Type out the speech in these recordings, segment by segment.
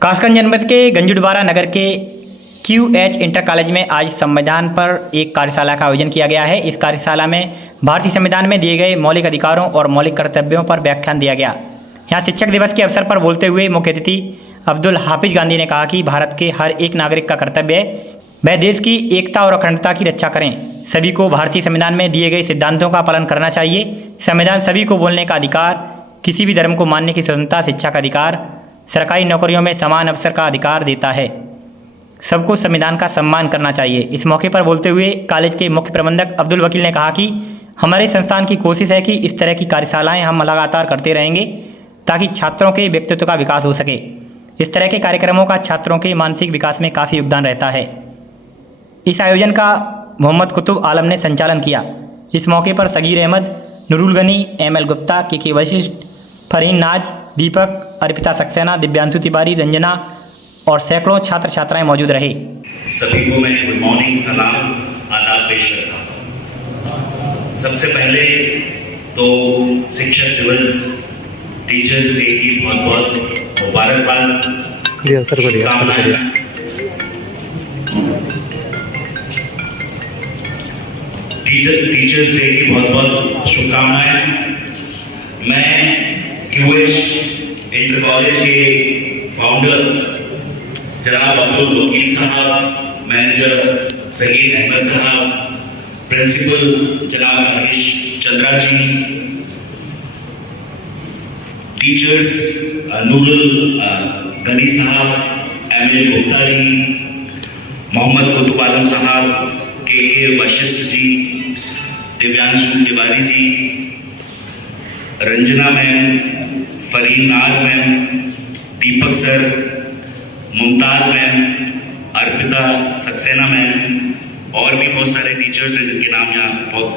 कासगंज जनपद के गंजुडबारा नगर के QH इंटर कॉलेज में आज संविधान पर एक कार्यशाला का आयोजन किया गया है। इस कार्यशाला में भारतीय संविधान में दिए गए मौलिक अधिकारों और मौलिक कर्तव्यों पर व्याख्यान दिया गया। यहाँ शिक्षक दिवस के अवसर पर बोलते हुए मुख्य अतिथि अब्दुल हाफिज गांधी ने कहा कि भारत के हर एक नागरिक का कर्तव्य है वह देश की एकता और अखंडता की रक्षा करें। सभी को भारतीय संविधान में दिए गए सिद्धांतों का पालन करना चाहिए। संविधान सभी को बोलने का अधिकार, किसी भी धर्म को मानने की स्वतंत्रता, शिक्षा का अधिकार, सरकारी नौकरियों में समान अवसर का अधिकार देता है। सबको संविधान का सम्मान करना चाहिए। इस मौके पर बोलते हुए कॉलेज के मुख्य प्रबंधक अब्दुल वकील ने कहा कि हमारे संस्थान की कोशिश है कि इस तरह की कार्यशालाएं हम लगातार करते रहेंगे ताकि छात्रों के व्यक्तित्व का विकास हो सके। इस तरह के कार्यक्रमों का छात्रों के मानसिक विकास में काफ़ी योगदान रहता है। इस आयोजन का मोहम्मद कुतुब आलम ने संचालन किया। इस मौके पर सगीर अहमद, नुरुल गनी, ML गुप्ता, के वशिष्ठ, फरहीन नाज, दीपक, अर्पिता सक्सेना, दिव्यांशु तिवारी, रंजना और सैकड़ों छात्र छात्राएं मौजूद रहे। सभी को मैं गुड मॉर्निंग, सलाम, आदाब पेश करता हूँ। सबसे पहले तो शिक्षक दिवस, टीचर्स डे की बहुत बहुत मुबारकबाद। टीचर्स डे की बहुत बहुत शुभकामनाएं। मैं QH इंटर कॉलेज के फाउंडर जनाब अब्दुल वकील साहब, मैनेजर सगीर अहमद साहब, प्रिंसिपल जनाब हरीश चंद्रा जी, टीचर्स नूरुल गनी साहब, ML गुप्ता जी, मोहम्मद कुतुब आलम साहब, K Vashishtha ji, Divyanshu Tiwari ji, Ranjana ma'am, Farheen Naaz ma'am, Deepak sir, Mumtaz ma'am, Arpita Saxena ma'am और भी बहुत सारे टीचर्स हैं जिनके नाम यहाँ बहुत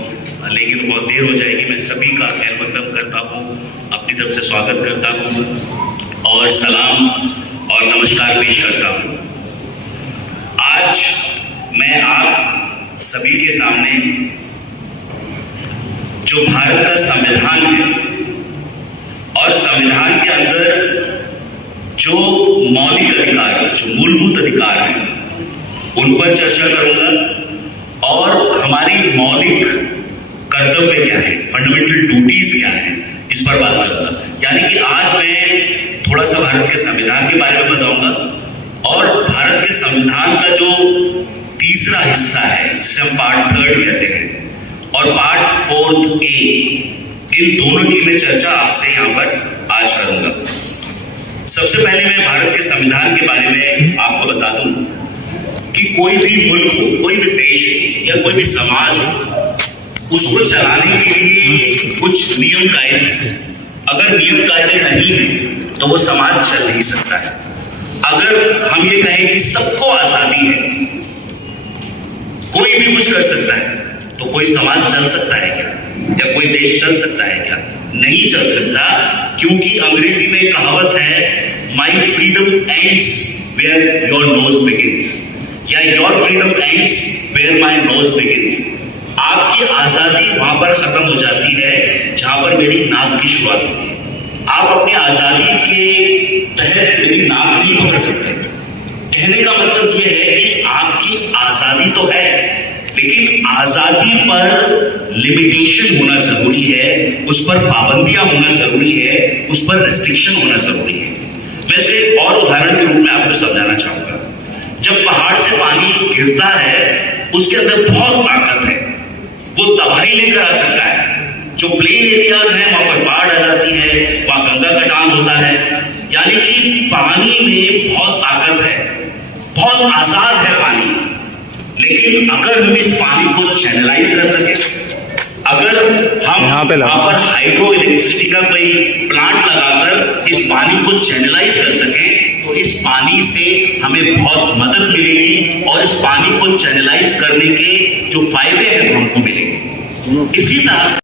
लेंगे तो बहुत देर हो जाएगी। मैं सभी का खैर मकदम करता हूँ, अपनी तरफ से स्वागत करता हूँ और सलाम और नमस्कार पेश करता हूँ। आज मैं आप सभी के सामने जो भारत का संविधान है और संविधान के अंदर जो मौलिक अधिकार, जो मूलभूत अधिकार हैं, उन पर चर्चा करूंगा और हमारी मौलिक कर्तव्य क्या है, फंडामेंटल ड्यूटीज क्या है, इस पर बात करूंगा। यानी कि आज मैं थोड़ा सा भारत के संविधान के बारे में बताऊंगा और भारत के संविधान का जो तीसरा हिस्सा है जिसे हम पार्ट 3 कहते हैं और पार्ट 4A, इन दोनों की मैं चर्चा आपसे यहाँ पर आज करूंगा। सबसे पहले मैं भारत के संविधान के बारे में आपको बता दूं कि कोई भी मुल्क हो, कोई भी देश हो या कोई भी समाज हो, उसको चलाने के लिए कुछ नियम कायदे हैं। अगर नियम कायदे नहीं है तो वो समाज चल नहीं सकता है। अगर हम ये कहें कि सबको आजादी है, कोई भी कुछ कर सकता है, तो कोई समाज चल सकता है क्या, या कोई देश चल सकता है क्या? नहीं चल सकता, क्योंकि अंग्रेजी में एक कहावत है, my freedom ends where your nose begins, या your freedom ends where my nose begins. आपकी आजादी वहां पर खत्म हो जाती है जहां पर मेरी नाक की शुरुआत होती है। आप अपनी आजादी के तहत मेरी नाक नहीं पकड़ सकते। कहने का मतलब यह है कि आपकी आजादी तो है, लेकिन आजादी पर लिमिटेशन होना जरूरी है, उस पर पाबंदियां होना जरूरी है, उस पर रेस्ट्रिक्शन होना जरूरी है। मैं इसे एक और उदाहरण के रूप में आपको समझाना चाहूंगा। जब पहाड़ से पानी गिरता है, उसके अंदर बहुत ताकत है, वो तबाही लेकर आ सकता है। जो प्लेन एरियाज हैं वहां पर बाढ़ आ जाती है, वहां गंगा कटान होता है। यानी कि पानी में बहुत ताकत है, बहुत आजाद है पानी। लेकिन अगर हम इस पानी को चैनलाइज कर सके, अगर हम वहां पर हाइड्रो इलेक्ट्रिसिटी का कोई प्लांट लगाकर इस पानी को चैनलाइज कर सके, तो इस पानी से हमें बहुत मदद मिलेगी और इस पानी को चैनलाइज करने के जो फायदे हैं वो हमको मिलेंगे। इसी तरह से